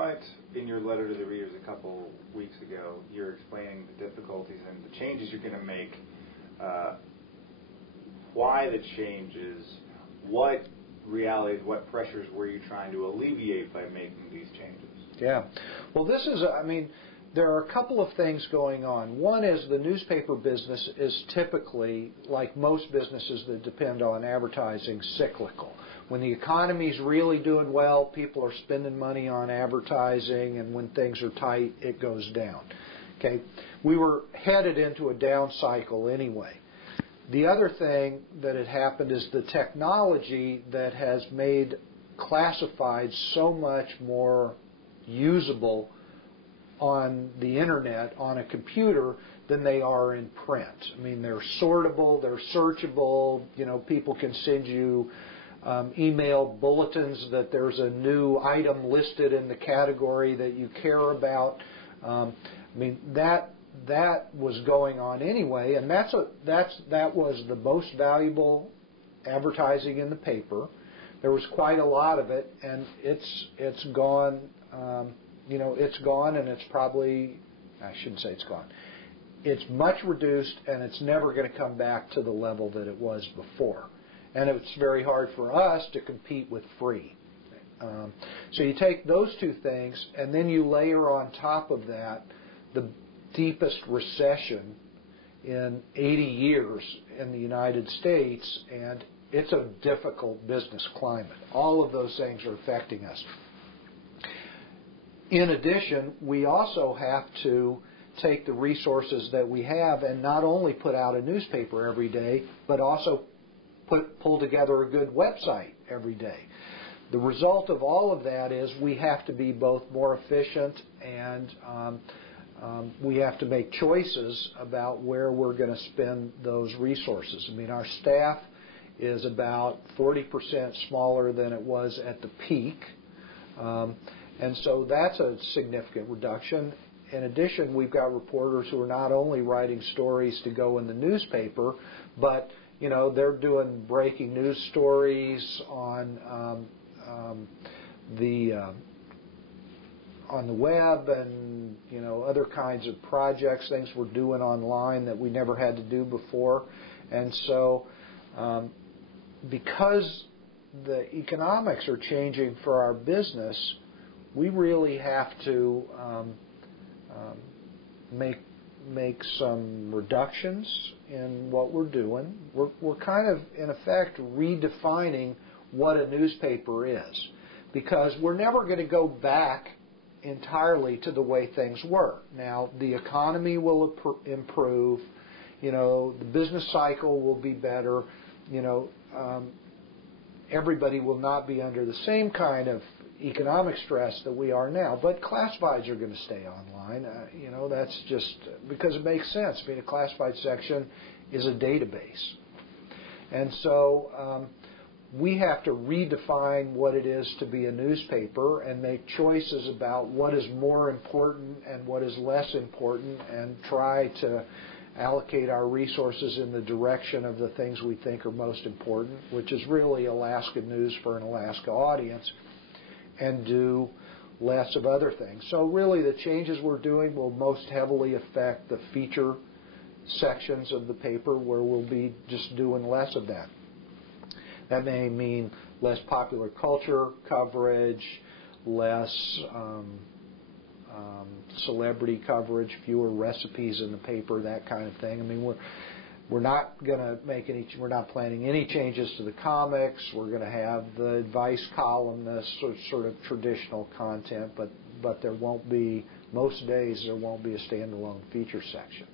what, in your letter to the readers a couple weeks ago, you're explaining the difficulties and the changes you're going to make, why the changes, what realities, what pressures were you trying to alleviate by making these changes? Yeah. Well, this is, there are a couple of things going on. One is the newspaper business is typically, like most businesses that depend on advertising, cyclical. When the economy's really doing well, people are spending money on advertising, and when things are tight, it goes down. Okay? We were headed into a down cycle anyway. The other thing that had happened is the technology that has made classifieds so much more usable on the internet, on a computer, than they are in print. I mean, they're sortable, they're searchable, people can send you email bulletins that there's a new item listed in the category that you care about. That was going on anyway, and that was the most valuable advertising in the paper. There was quite a lot of it, and it's gone. It's gone, and it's probably, I shouldn't say it's gone. It's much reduced, and it's never going to come back to the level that it was before. And it's very hard for us to compete with free. So you take those two things, and then you layer on top of that the deepest recession in 80 years in the United States, and it's a difficult business climate. All of those things are affecting us. In addition, we also have to take the resources that we have and not only put out a newspaper every day, but also pull together a good website every day. The result of all of that is we have to be both more efficient and we have to make choices about where we're going to spend those resources. Our staff is about 40% smaller than it was at the peak. And so that's a significant reduction. In addition, we've got reporters who are not only writing stories to go in the newspaper, but they're doing breaking news stories on the web and other kinds of projects, things we're doing online that we never had to do before. And so because the economics are changing for our business, we really have to make some reductions in what we're doing. We're kind of, in effect, redefining what a newspaper is, because we're never going to go back entirely to the way things were. Now, the economy will improve, the business cycle will be better, everybody will not be under the same kind of economic stress that we are now, but classifieds are going to stay online. That's just because it makes sense. A classified section is a database. And so we have to redefine what it is to be a newspaper and make choices about what is more important and what is less important, and try to allocate our resources in the direction of the things we think are most important, which is really Alaska news for an Alaska audience, and do less of other things. So really the changes we're doing will most heavily affect the feature sections of the paper, where we'll be just doing less of that. That may mean less popular culture coverage, less celebrity coverage, fewer recipes in the paper, that kind of thing. We're not going to we're not planning any changes to the comics. We're going to have the advice column, the sort of traditional content, but there won't be, most days there won't be a standalone feature section.